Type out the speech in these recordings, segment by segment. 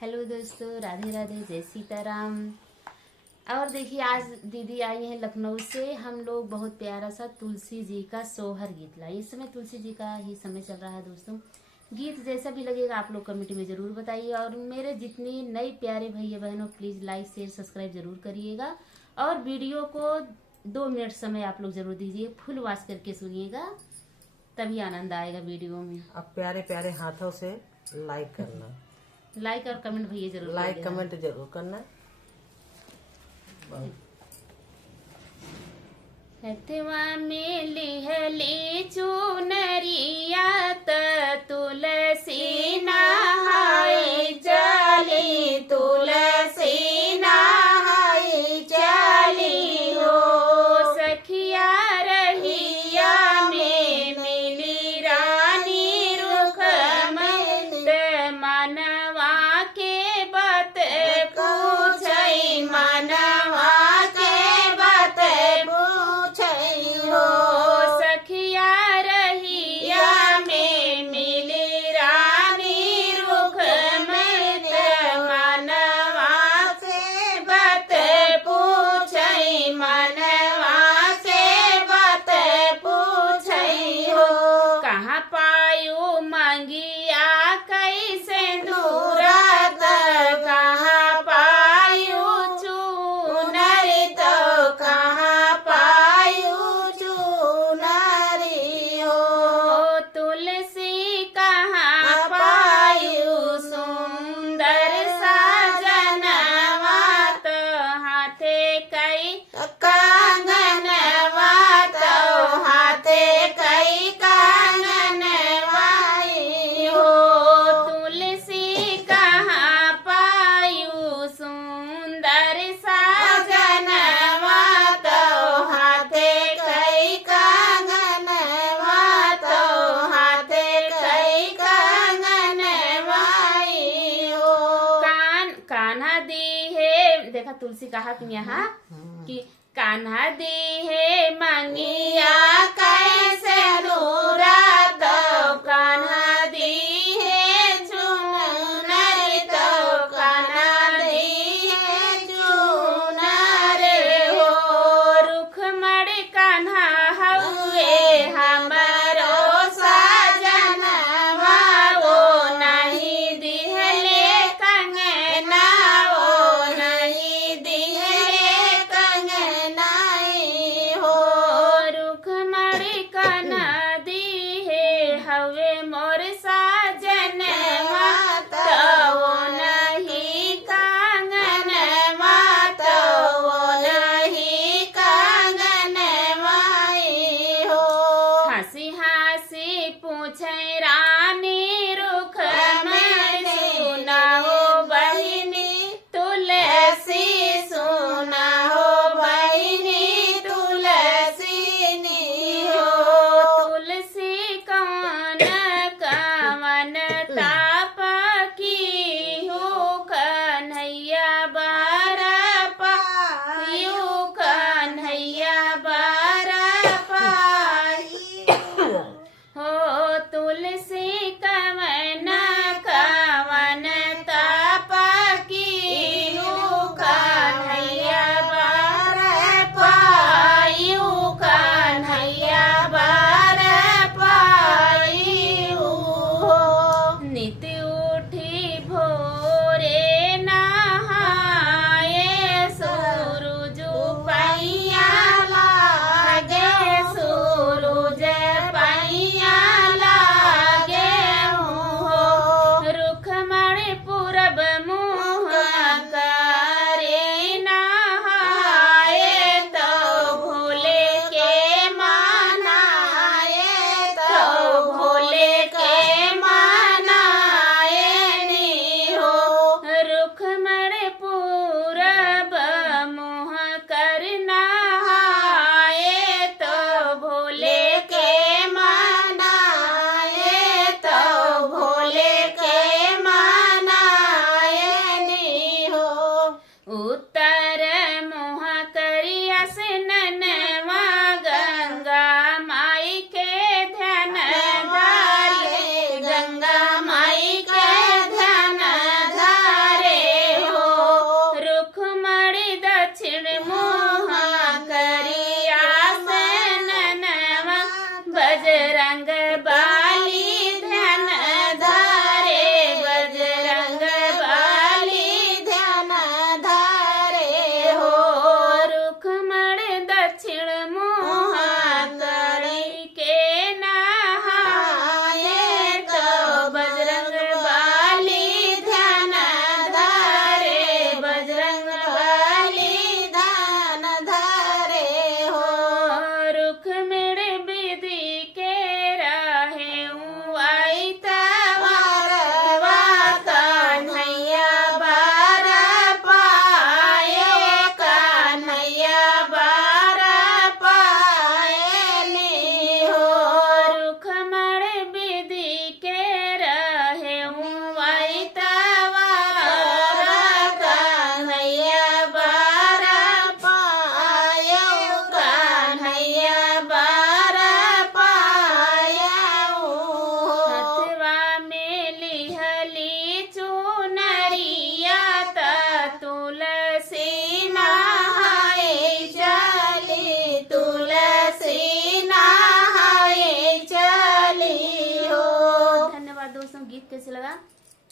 Hello दोस्तों, राधे राधे, जय सीताराम। और देखिए, आज दीदी आई हैं लखनऊ से। हम लोग बहुत प्यारा सा तुलसी जी का सोहर गीत लाए। इस समय तुलसी जी का ही समय चल रहा है दोस्तों। गीत जैसा भी लगेगा आप लोग कमेंट में ज़रूर बताइए। और मेरे जितने नए प्यारे भैया बहनों, प्लीज़ लाइक शेयर सब्सक्राइब जरूर करिएगा। और वीडियो को 2 मिनट समय आप लोग जरूर दीजिए, फुल वॉच करके सुनिएगा, तभी आनंद आएगा वीडियो में। अब प्यारे प्यारे हाथों से लाइक करना, लाइक और कमेंट भैया जरूर लाइक करिएगा। कमेंट जरूर करना। हथवा में लिहली चुनरिया त तुलसी नहाई चली, तुलसी नहाई चली हो। सखिया रहिया में मिली रानी रुख मत, मनवा के बत पूछई, मनवा के बत सखिया रहिया में मिली रानी रुख मत, मनवा से बत पूछई, मनवा से बत पूछई हो। कहाँ पायू मंगिया कैसे दूरत, कहाँ पायू चुनरी तो कहाँ पायू चुनरी हो। तुलसी कहाँ पायू सुंदर सजनवा तो हाथे कई कंगनवा, तो हाथे कई कंगनवाई हो। तुलसी कहाँ पायू सुंदर सजनवा, तो हाथे कई कंगनवा, तो हाथे कई कंगनवाई हो। कान्हा दी है, देखा तुलसी कहा कि यहाँ कि कान्हा दी है मंगिया कैसे दूरा, तो कान्हा दी है चुनरी, तो कान्हा दी है चुनरी हो। रुख मड़ कान्हा हुए हमारो सजनवा, वो नहीं दिहले कंगना, वो नहीं दिहले कंगनाई हो। रुख मड़ कान्हा दी गीत कैसे लगा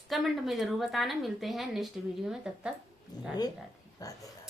कमेंट में जरूर बताना। मिलते हैं नेक्स्ट वीडियो में, तब तक राधे राधे। राधे राधे।